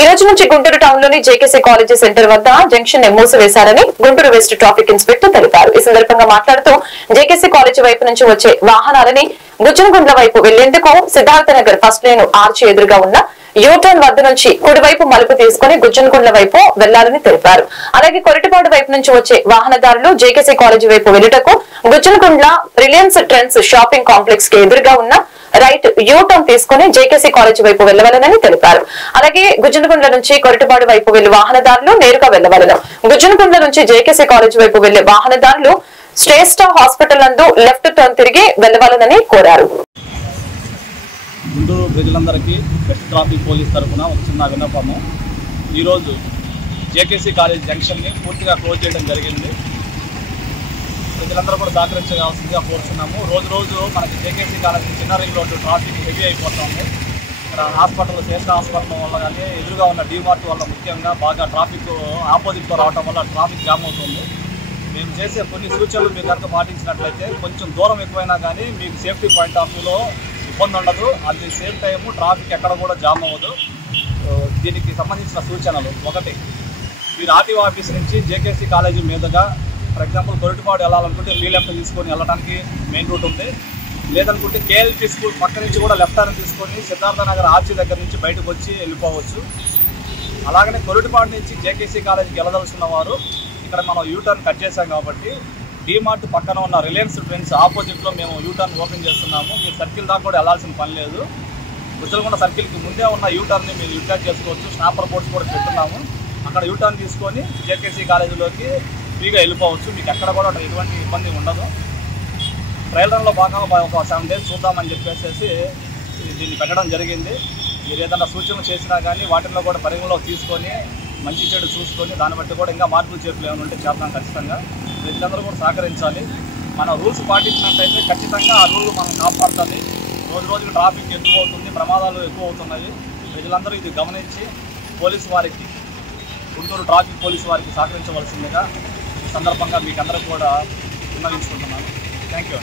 ఈ రోజు నుంచి గుంటూరు టౌన్ లోని జేకేసీ కాలేజీ సెంటర్ వద్ద జంక్షన్ మూసివేశారని గుంటూరు వెస్ట్ ట్రాఫిక్ ఇన్స్పెక్టర్ తెలిపారు. ఈ సందర్భంగా మాట్లాడుతూ జేకేసీ కాలేజీ వైపు నుంచి వచ్చే వాహనాలని గుజ్జనగుండ్ల వైపు వెళ్లేందుకు Siddhartha Nagar first lane arch ఎదురుగా ఉన్న యూటర్న్ వద్ద నుంచి కుడివైపు మలుపు తీసుకుని గుజ్జనగుండ్ల వైపు వెళ్లాలని తెలిపారు. అలాగే కొరటిపాడు వైపు నుంచి వచ్చే వాహనదారులు జేకేసీ కాలేజీ వైపు వెళ్లుటకు Gujjanagundla Reliance Trends shopping complex కి ఎదురుగా ఉన్న రైట్ యూటర్న్ తీసుకుని జేకేసీ కాలేజీ వైపు వెళ్లవలనని తెలిపారు. అలాగే గుజ్జనగుండ్ల నుంచి కొరటిపాడు వైపు వెళ్లి వాహనదారులు నేరుగా వెళ్లవలను. గుజ్జనగుండ్ల నుంచి జేకేసీ కాలేజీ వైపు వెళ్లే వాహనదారులు శ్రేష్ఠ హాస్పిటల్ నందు లెఫ్ట్ టర్న్ తిరిగి వెళ్లవలనని కోరారు. గుంటూరు ప్రజలందరికీ వెస్ట్ ట్రాఫిక్ పోలీస్ తరఫున ఒక చిన్న విన్నపము. ఈరోజు జేకేసీ కాలేజ్ జంక్షన్ని పూర్తిగా క్లోజ్ చేయడం జరిగింది. ప్రజలందరూ కూడా సహకరించవలసిందిగా కోరుతున్నాము. రోజు మనకి జేకేసీ కాలేజ్ చిన్న రింగ్ రోడ్డు ట్రాఫిక్ హెవీ అయిపోతుంది. ఇక్కడ హాస్పిటల్ శ్రేష్ఠ హాస్పిటల్ వల్ల కానీ ఎదురుగా ఉన్న డీమార్ట్ వల్ల ముఖ్యంగా బాగా ట్రాఫిక్ ఆపోజిట్లో రావడం వల్ల ట్రాఫిక్ జామ్ అవుతుంది. మేము చేసే కొన్ని సూచనలు మీరు కనుక పాటించినట్లయితే కొంచెం దూరం ఎక్కువైనా కానీ మీకు సేఫ్టీ పాయింట్ ఆఫ్ వ్యూలో ఇబ్బంది ఉండదు. At the same time traffic ఎక్కడ కూడా జామ్ అవ్వదు. దీనికి సంబంధించిన సూచనలు: ఒకటి, మీరు ఆర్టీఓ ఆఫీస్ నుంచి జేకేసీ కాలేజీ మీదుగా ఫర్ ఎగ్జాంపుల్ కొరటిపాడు వెళ్ళాలనుకుంటే మీ లెఫ్ట్ తీసుకొని వెళ్ళడానికి మెయిన్ రూట్ ఉంది. లేదనుకుంటే కేఎల్పీ స్కూల్ పక్క నుంచి కూడా లెఫ్ట్ టర్న్ తీసుకొని సిద్ధార్థ నగర్ ఆర్చి దగ్గర నుంచి బయటకు వచ్చి వెళ్ళిపోవచ్చు. అలాగనే కొరటిపాడు నుంచి జేకేసీ కాలేజీకి వెళ్ళదలుచున్న వారు ఇక్కడ మనం యూటర్న్ కట్ చేశాం కాబట్టి డీమార్ట్ పక్కన ఉన్న రిలయన్స్ ట్రెండ్స్ ఆపోజిట్లో మేము యూటర్న్ ఓపెన్ చేస్తున్నాము. మీరు సర్కిల్ దాకా కూడా వెళ్ళాల్సిన పని లేదు. గుజ్జనగుండ సర్కిల్కి ముందే ఉన్న యూటర్న్ని మీరు యూటిలైజ్ చేసుకోవచ్చు. స్నాపర్ బోర్డ్స్ కూడా పెట్టున్నాము. అక్కడ యూటర్న్ తీసుకొని జేకేసీ కాలేజీలోకి ఫ్రీగా వెళ్ళిపోవచ్చు. మీకు ఎక్కడ కూడా ఎటువంటి ఇబ్బంది ఉండదు. ట్రయల్ రన్లో భాగంగా ఒక 7 days చూద్దామని చెప్పేసి దీన్ని పెట్టడం జరిగింది. మీరు ఏదైనా సూచనలు చేసినా కానీ వాటిల్లో కూడా పరిగణలో తీసుకొని మంచి చెడు చూసుకొని దాన్ని బట్టి కూడా ఇంకా మార్పులు చేర్పులు ఏమైనా ఉంటే చేద్దాం. ఖచ్చితంగా ప్రజలందరూ కూడా సహకరించాలి. మన రూల్స్ పాటించినట్లయితే ఖచ్చితంగా ఆ రూల్ మనం కాపాడుతుంది. రోజుకి ట్రాఫిక్ ఎక్కువ అవుతుంది, ప్రమాదాలు ఎక్కువ అవుతున్నాయి. ప్రజలందరూ ఇది గమనించి పోలీసు వారికి, గుంటూరు ట్రాఫిక్ పోలీసు వారికి సహకరించవలసిందిగా ఈ సందర్భంగా మీకు అందరికీ కూడా విన్నవించుకుంటున్నాను. Thank you.